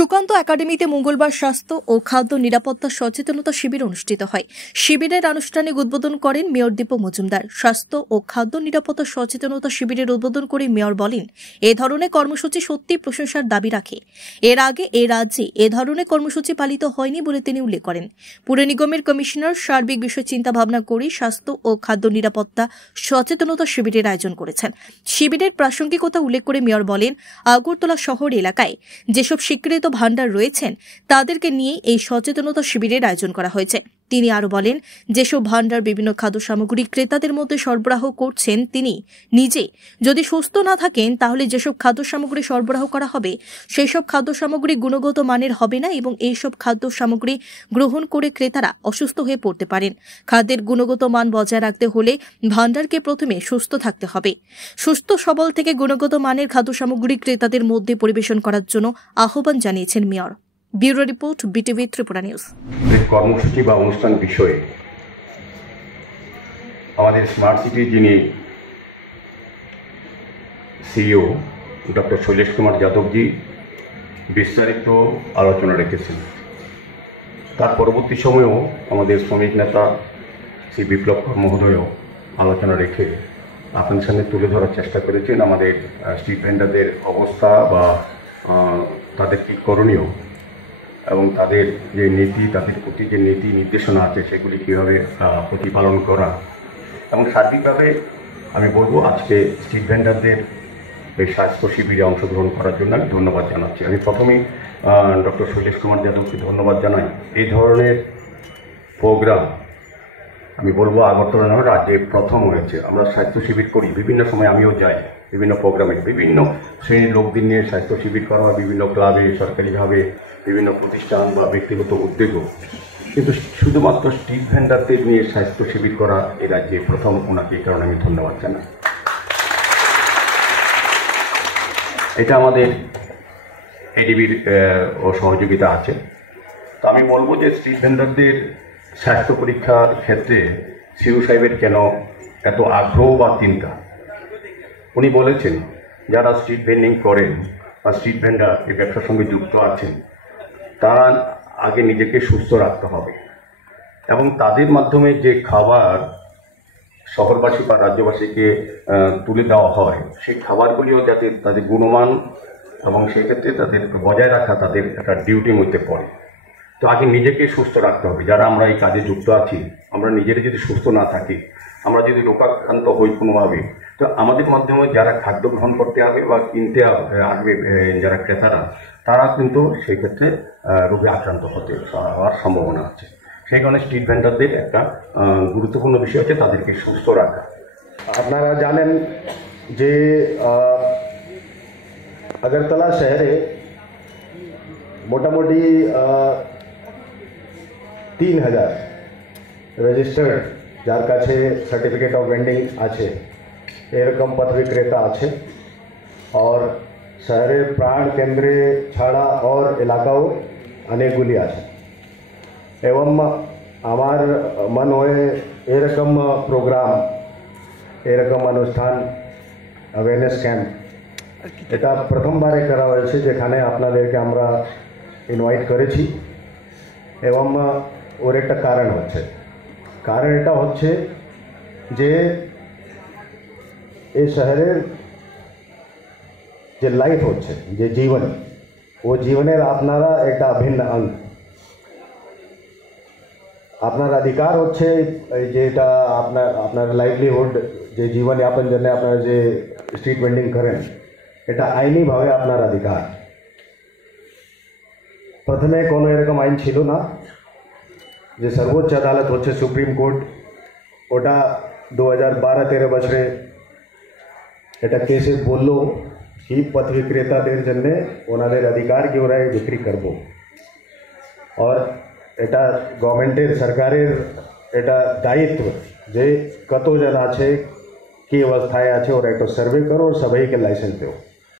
সুকান্ত একাডেমিতে মঙ্গলবার স্বাস্থ্য ও খাদ্য নিরাপত্তা সচেতনতা শিবির অনুষ্ঠিত হয়। শিবিরের আনুষ্ঠানিক উদ্বোধন করেন মেয়র দীপক মজুমদার। স্বাস্থ্য ও খাদ্য নিরাপত্তা সচেতনতা শিবিরের উদ্বোধন করে মেয়র বলেন, এ ধরনের কর্মসূচি সত্যি প্রশংসার দাবি রাখে। এর আগে এ রাজ্যে এ ধরনের কর্মসূচি পালিত হয়নি বলে তিনি উল্লেখ করেন। পুর নিগমের কমিশনার সার্বিক বিষয় চিন্তা ভাবনা করে স্বাস্থ্য ও খাদ্য নিরাপত্তা সচেতনতা শিবিরের আয়োজন করেছেন। শিবিরের প্রাসঙ্গিকতা উল্লেখ করে মেয়র বলেন, আগরতলা শহর এলাকায় যেসব স্বীকৃত ভান্ডার রয়েছেন তাদেরকে নিয়ে এই সচেতনতা শিবিরের আয়োজন করা হয়েছে। তিনি আরো বলেন, যেসব ভান্ডার বিভিন্ন খাদ্য সামগ্রী ক্রেতাদের মধ্যে সরবরাহ করছেন, তিনি নিজে যদি সুস্থ না থাকেন তাহলে যেসব খাদ্য সামগ্রী সরবরাহ করা হবে সেই সব খাদ্য সামগ্রী গুণগত মানের হবে না এবং এইসব খাদ্য সামগ্রী গ্রহণ করে ক্রেতারা অসুস্থ হয়ে পড়তে পারেন। খাদ্যের গুণগত মান বজায় রাখতে হলে ভান্ডারকে প্রথমে সুস্থ থাকতে হবে। সুস্থ সবল থেকে গুণগত মানের খাদ্য সামগ্রী ক্রেতাদের মধ্যে পরিবেশন করার জন্য আহ্বান জানিয়েছেন mayor. Bureau report, BTV Tripura news. কর্মসূচি বা অনুষ্ঠান বিষয়ে আমাদের স্মার্ট সিটি যিনি সিইও ডক্টর শৈলেশ কুমার যাদবজি বিস্তারিত আলোচনা রেখেছেন। তার পরবর্তী সময়েও আমাদের শ্রমিক নেতা শ্রী বিপ্লব মহোদয়ও আলোচনা রেখে আপনাদের সামনে তুলে ধরার চেষ্টা করেছেন আমাদের স্ট্রিট ভেন্ডারদের অবস্থা বা তাদের কী করণীয় এবং তাদের যে নীতি, তাদের প্রতি যে নীতি নির্দেশনা আছে সেগুলি কীভাবে প্রতিপালন করা। এবং সার্বিকভাবে আমি বলবো আজকে স্ট্রিট ভেন্ডারদের এই স্বাস্থ্য শিবিরে অংশগ্রহণ করার জন্য আমি ধন্যবাদ জানাচ্ছি। আমি প্রথমেই ডক্টর শৈলেশ কুমার যাদবকে ধন্যবাদ জানাই। এই ধরনের প্রোগ্রাম আমি বলবো আগরতলা নয়, রাজ্যে প্রথম হয়েছে। আমরা স্বাস্থ্য শিবির করি, বিভিন্ন সময় আমিও যাই বিভিন্ন প্রোগ্রামে, বিভিন্ন শ্রেণীর লোকদের নিয়ে স্বাস্থ্য শিবির করা হয়, বিভিন্ন ক্লাবে, সরকারিভাবে, বিভিন্ন প্রতিষ্ঠান বা ব্যক্তিগত উদ্যোগও। কিন্তু শুধুমাত্র স্ট্রিট ভেন্ডারদের নিয়ে স্বাস্থ্য শিবির করা এই রাজ্যে প্রথম। ওনাকে এই কারণে আমি ধন্যবাদ জানাই। এটা আমাদের এডিবির ও সহযোগিতা আছে। তো আমি বলবো যে স্ট্রিট ভেন্ডারদের স্বাস্থ্য পরীক্ষার ক্ষেত্রে সিইও সাহেবের কেন এত আগ্রহ বা চিন্তা। উনি বলেছেন যারা স্ট্রিট ভেন্ডিং করেন বা স্ট্রিট ভেন্ডার এই ব্যবসার সঙ্গে যুক্ত আছেন তারা আগে নিজেকে সুস্থ রাখতে হবে এবং তাদের মাধ্যমে যে খাবার শহরবাসী বা রাজ্যবাসীকে তুলে দেওয়া হয় সেই খাবারগুলিও যাতে তাদের গুণমান এবং সেক্ষেত্রে তাদের বজায় রাখা তাদের একটা ডিউটির মধ্যে পড়ে। তো আগে নিজেকে সুস্থ রাখতে হবে। যারা আমরা এই কাজে যুক্ত আছি, আমরা নিজেরা যদি সুস্থ না থাকি, আমরা যদি রোগাক্রান্ত হই কোনোভাবে, তো আমাদের মাধ্যমে যারা খাদ্য গ্রহণ করতে হবে বা কিনতে আসবে যারা ক্রেতারা, তারা কিন্তু সেই ক্ষেত্রে রোগে আক্রান্ত হওয়ার সম্ভাবনা আছে। সেই কারণে স্ট্রিট ভেন্ডারদের একটা গুরুত্বপূর্ণ বিষয় হচ্ছে তাদেরকে সুস্থ রাখা। আপনারা জানেন যে আগরতলা শহরে মোটামুটি 3000 রেজিস্টার্ড যার কাছে সার্টিফিকেট অফ ভেন্ডিং আছে এরকম পথ বিক্রেতা আছে। और শহরের প্রাণ কেন্দ্রে ছাড়া और এলাকাও অনেকগুলি আছে। এবং আমার মনে হয় এরকম প্রোগ্রাম, এরকম অনুষ্ঠান, অ্যাওয়ারনেস ক্যাম্প এটা প্রথমবারে করা হয়েছে, যেখানে আপনাদেরকে আমরা ইনভাইট করেছি। এবং ওর একটা কারণ এটা হচ্ছে যে এই শহরের যে লাইফ হচ্ছে, যে জীবন, ও জীবনের আপনারা একটা অভিন্ন অঙ্গ। আপনার অধিকার হচ্ছে যেটা আপনার লাইভলিহুড, যে জীবনযাপন জন্য আপনারা যে স্ট্রিট ভেন্ডিং করেন, এটা আইনিভাবে আপনার অধিকার। প্রথমে কোনো এরকম আইন ছিল না। যে সর্বোচ্চ আদালত হচ্ছে সুপ্রিম কোর্ট, ওটা 2012-13 বছরে এটা কেসে বললো কি পথ বিক্রেতাদের জন্য ওনাদের অধিকার কি ওরা বিক্রি করব। আর এটা গভর্নমেন্টের, সরকারের এটা দায়িত্ব যে কতজন আছে, কি অবস্থায় আছে, ওরা একটা সার্ভে করো, সবাইকে লাইসেন্স দেও।